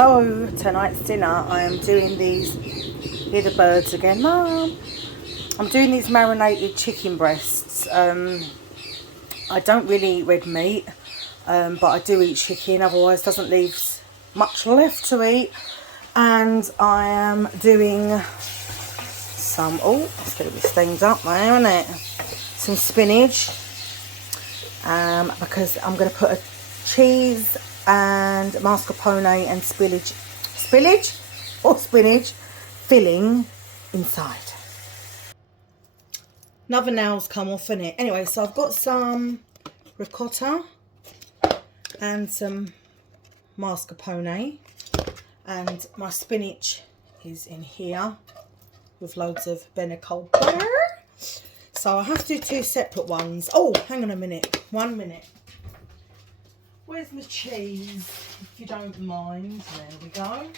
So tonight's dinner, I am doing these, hear the birds again, Mum. I'm doing these marinated chicken breasts. I don't really eat red meat, but I do eat chicken, otherwise it doesn't leave much left to eat. And I am doing some, oh, it's going to be stained up there, isn't it? Some spinach, because I'm going to put a cheese and mascarpone and spinach filling inside. Another nail's come off, innit? Anyway, so I've got some ricotta and some mascarpone, and my spinach is in here with loads of Benecol butter. So I have to do two separate ones. Oh, hang on a minute. 1 minute. Where's my cheese, if you don't mind? There we go.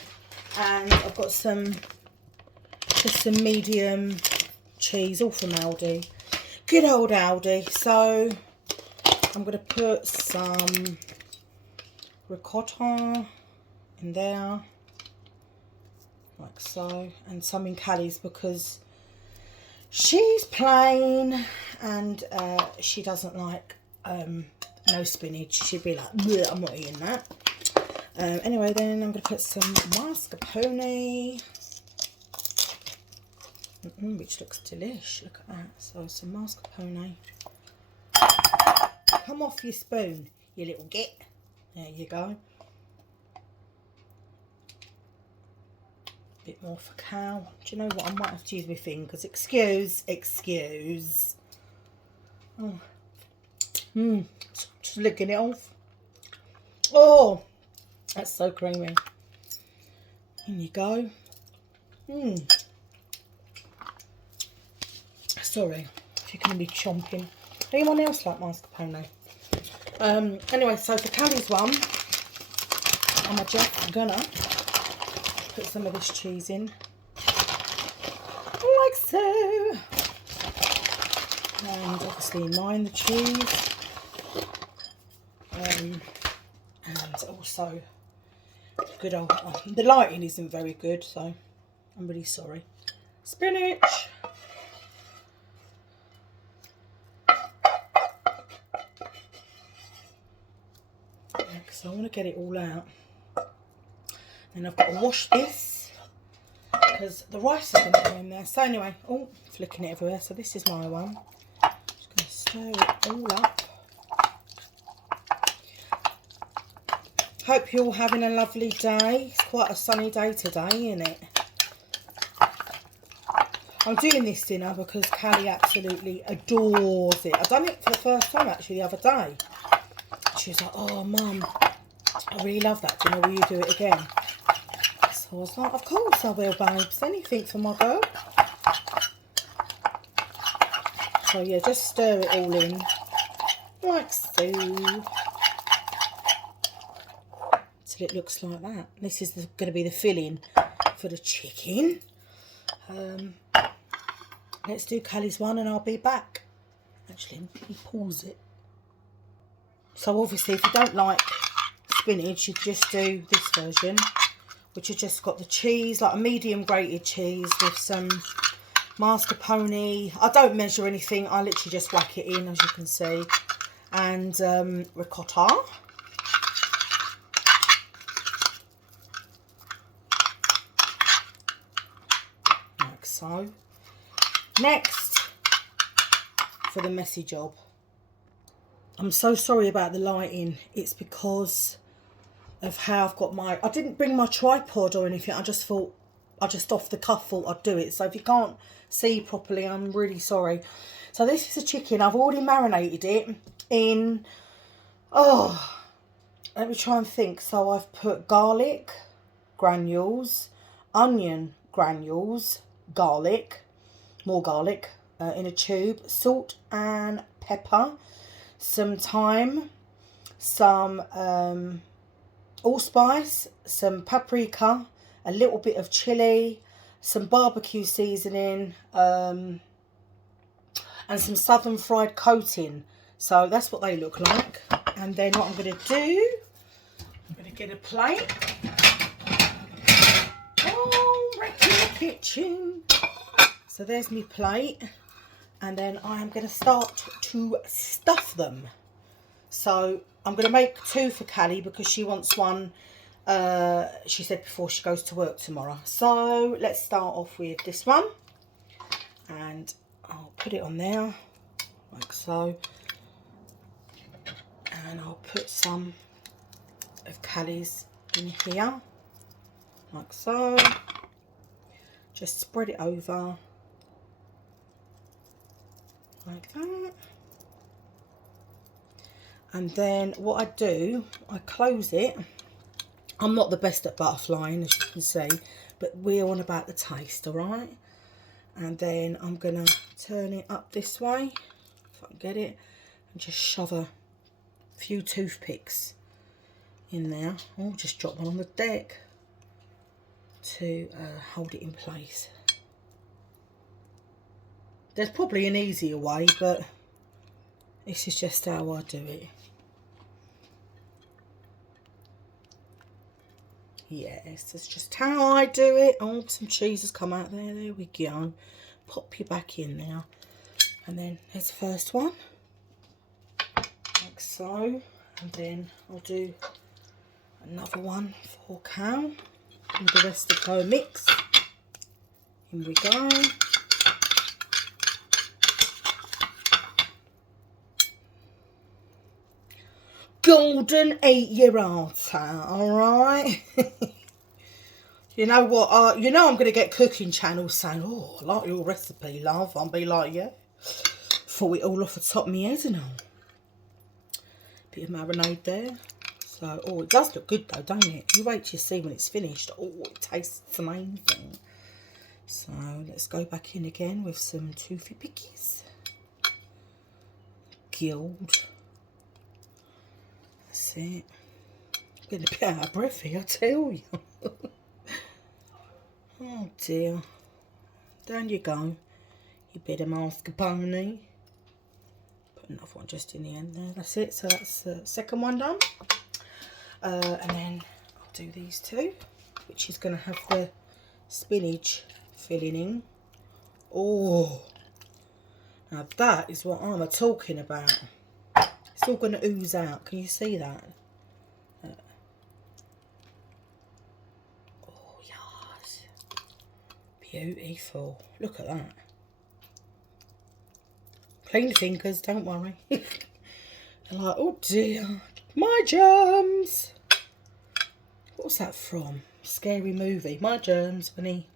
And I've got just some medium cheese, all from Aldi. Good old Aldi. So I'm going to put some ricotta in there, like so, and some in Callie's because she's plain and she doesn't like no spinach. She'd be like, I'm not eating that. Anyway, then I'm going to put some mascarpone, which looks delish. Look at that. So some mascarpone. Come off your spoon, you little git. There you go. Bit more for cow. Do you know what? I might have to use my fingers. Excuse. Oh. Just licking it off. Oh, that's so creamy. In you go. Sorry if you're going to be chomping. Anyone else like mascarpone? Anyway, so for Callie's one, I'm just gonna put some of this cheese in, like so. And obviously mine the cheese. And also good old, the lighting isn't very good, so I'm really sorry. Spinach. So I want to get it all out. And I've got to wash this because the rice is going to go in there. So anyway, oh, flicking it everywhere. So this is my one. Just going to stir it all up. Hope you're all having a lovely day. It's quite a sunny day today, isn't it? I'm doing this dinner because Callie absolutely adores it. I've done it for the first time actually the other day. She was like, oh Mum, I really love that dinner, will you do it again? So I was like, of course I will, babes, anything for my girl. So yeah, just stir it all in, like so. Till it looks like that. This is going to be the filling for the chicken. Let's do Callie's one and I'll be back. Actually, let me pause it. So obviously if you don't like spinach, you just do this version, which has just got the cheese, like a medium grated cheese with some mascarpone. I don't measure anything, I literally just whack it in, as you can see. And ricotta. Like so. Next, for the messy job. I'm so sorry about the lighting. It's because of how I've got my... I didn't bring my tripod or anything. I just thought... I just off the cuff thought I'd do it. So if you can't see properly, I'm really sorry. So this is a chicken. I've already marinated it in... Oh, let me try and think. So I've put garlic granules, onion granules, garlic, more garlic in a tube, salt and pepper, some thyme, some allspice, some paprika, a little bit of chilli, some barbecue seasoning, and some southern fried coating. So that's what they look like. And then what I'm going to do, I'm going to get a plate. kitchen. So there's my plate, and then I am going to start to stuff them. So I'm going to make 2 for Callie because she wants one, she said, before she goes to work tomorrow. So let's start off with this one, and I'll put it on there like so, and I'll put some of Callie's in here like so. Just spread it over like that. And then what I do, I close it. I'm not the best at butterflying, as you can see, but we're on about the taste, all right? And then I'm going to turn it up this way, if I can get it, and just shove a few toothpicks in there. Oh, just drop one on the deck to hold it in place. There's probably an easier way, but this is just how I do it. Yes, that's just how I do it. Oh, some cheese has come out there. There we go. Pop you back in now. And then there's the first one. Like so. And then I'll do another one for Cal. With the rest of her mix. In we go. Golden 8-year-old, alright? You know what, you know I'm going to get cooking channels saying, oh, I like your recipe, love. I'll be like, yeah. Thought it all off the top of my head and all. Bit of marinade there. So, oh, it does look good though, don't it? You wait till you see when it's finished. Oh, it tastes amazing. So, let's go back in again with some toothy pickies. Guild. That's it. I'm getting a bit out of breath here, I tell you. Oh dear. Down you go. You bit of mascapone. Put another one just in the end there. That's it. So that's the second one done. And then I'll do these 2, which is going to have the spinach filling in. Oh, now that is what I'm talking about. It's all going to ooze out. Can you see that? Oh, yes. Beautiful. Look at that. Clean fingers, don't worry. And like, oh dear. My germs. What's that from? Scary movie. My germs, when he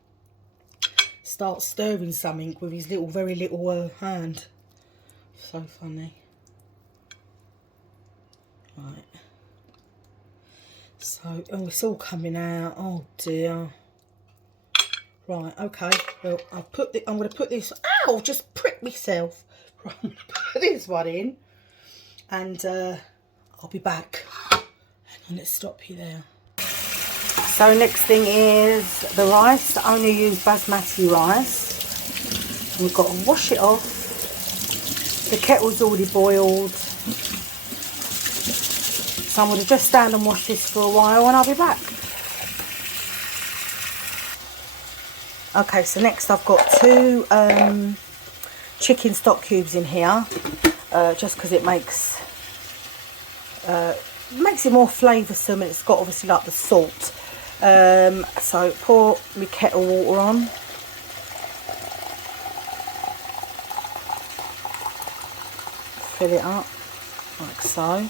starts stirring something with his little, very little hand. So funny. Right. So, oh, it's all coming out. Oh dear. Right, okay. Well, I'm going to put this. Ow! Just prick myself. Right, I'm going to put this one in, and I'll be back. Hang on, let's stop you there. So next thing is the rice. I only use basmati rice. We've got to wash it off. The kettle's already boiled. So I'm going to just stand and wash this for a while and I'll be back. Okay, so next I've got 2 chicken stock cubes in here. Just because it makes it more flavoursome, and it's got obviously like the salt. So pour my kettle water on. Fill it up like so.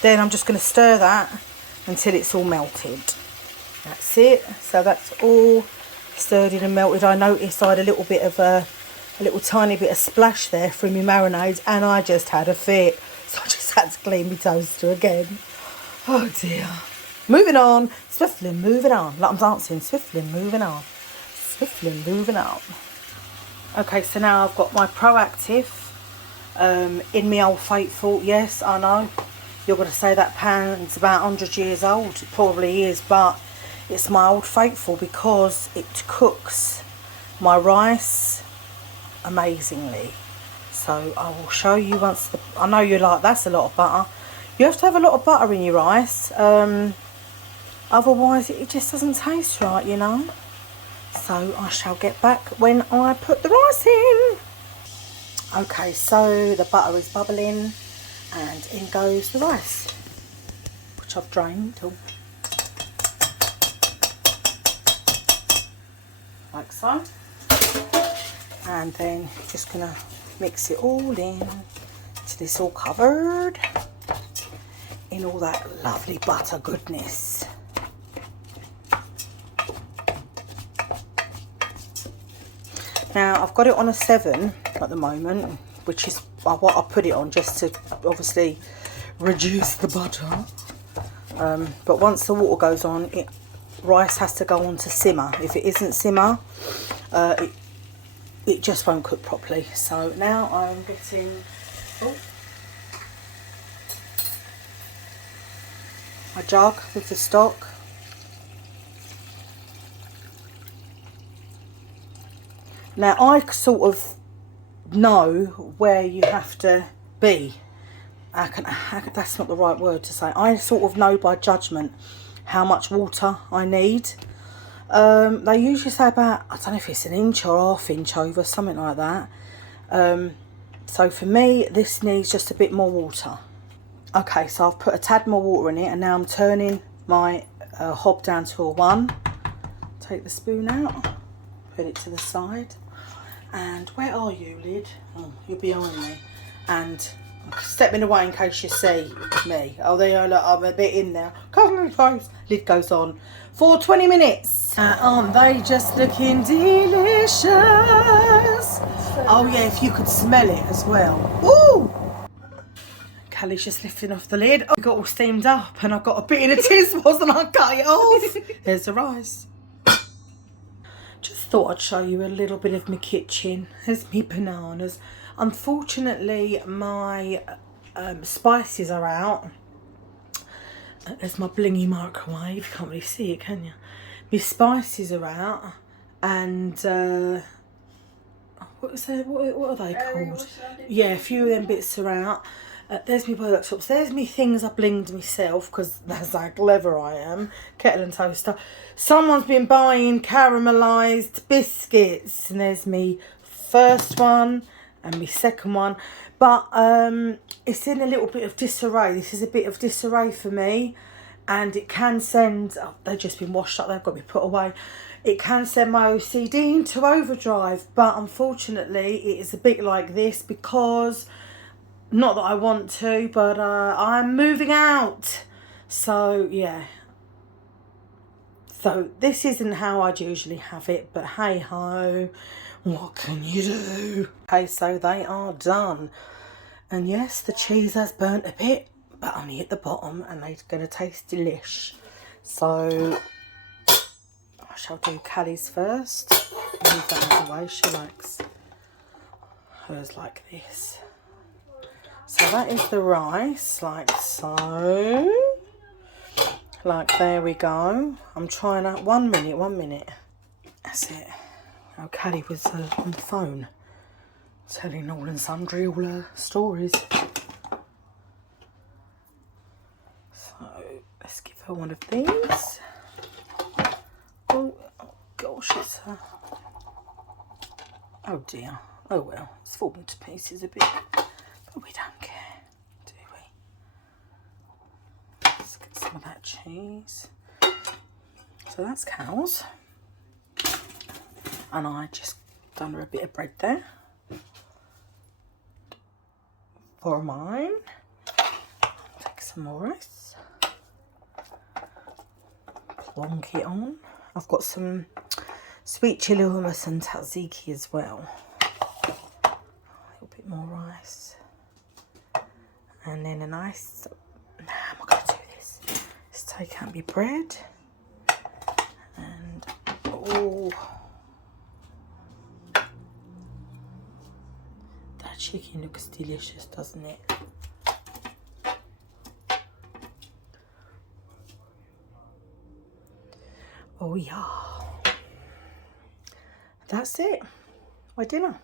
Then I'm just going to stir that until it's all melted. That's it. So that's all stirred in and melted. I noticed I had a little bit of a little tiny bit of splash there from my marinades, and I just had a fit. So I just had to clean my toaster again. Oh dear. Moving on. Swiftly moving on. Like I'm dancing. Swiftly moving on. Swiftly moving on. Okay, so now I've got my Proactive in my Old Faithful. Yes, I know. You're going to say that pan's about 100 years old. It probably is, but it's my Old Faithful because it cooks my rice amazingly. So I will show you once. I know you're like, that's a lot of butter. You have to have a lot of butter in your rice. I Otherwise it just doesn't taste right, you know. So I shall get back when I put the rice in. Okay, so the butter is bubbling and in goes the rice, which I've drained. Oh. Like so. And then just gonna mix it all in till it's all covered in all that lovely butter goodness. Now I've got it on a 7 at the moment, which is what I put it on, just to obviously reduce the butter. But once the water goes on, rice has to go on to simmer. If it isn't simmer, it just won't cook properly. So now I'm getting my jug with the stock. Now I sort of know where you have to be. That's not the right word to say. I sort of know by judgment how much water I need. They usually say about, I don't know if it's an inch or half inch over, something like that. So for me, this needs just a bit more water. Okay, so I've put a tad more water in it, and now I'm turning my hob down to a 1. Take the spoon out, put it to the side. And where are you, lid? Oh, you're behind me. And I'm stepping away in case you see me. Oh, there you are, look, I'm a bit in there. Cover my face. Lid goes on for 20 minutes. Aren't they just looking delicious? Oh yeah, if you could smell it as well. Woo! Callie's just lifting off the lid. Oh, it got all steamed up and I got a bit in a tiswas and I cut it off. There's the rice. Just thought I'd show you a little bit of my kitchen. There's me bananas. Unfortunately, my spices are out. There's my blingy microwave. You can't really see it, can you? My spices are out, and what are they called? Yeah, a few of them bits are out. There's my worktops. There's me things I blinged myself, because that's how clever I am. Kettle and toaster. Someone's been buying caramelised biscuits, and there's me first one and my second one. But it's in a little bit of disarray. This is a bit of disarray for me, and it can send. Oh, they've just been washed up. They've got to be put away. It can send my OCD into overdrive. But unfortunately, it is a bit like this because. Not that I want to, but I'm moving out. So, yeah. So, this isn't how I'd usually have it, but hey-ho, what can you do? Okay, so they are done. And yes, the cheese has burnt a bit, but only at the bottom, and they're going to taste delish. So, I shall do Callie's first. Move that out of the way. She likes hers like this. So that is the rice, like so. Like, there we go. I'm trying out 1 minute, 1 minute. That's it. Oh, Callie was on the phone, telling all and sundry all her stories. So, let's give her one of these. Oh gosh, it's a... Oh dear. Oh well, it's fallen to pieces a bit. But we don't care, do we? Let's get some of that cheese. So that's Cal's. And I just done her a bit of bread there. For mine. Take some more rice. Plonk it on. I've got some sweet chili hummus and tzatziki as well. A little bit more rice. And then a nice, how am I going to do this? Let's take out my bread. And, oh, that chicken looks delicious, doesn't it? Oh yeah. That's it. My dinner.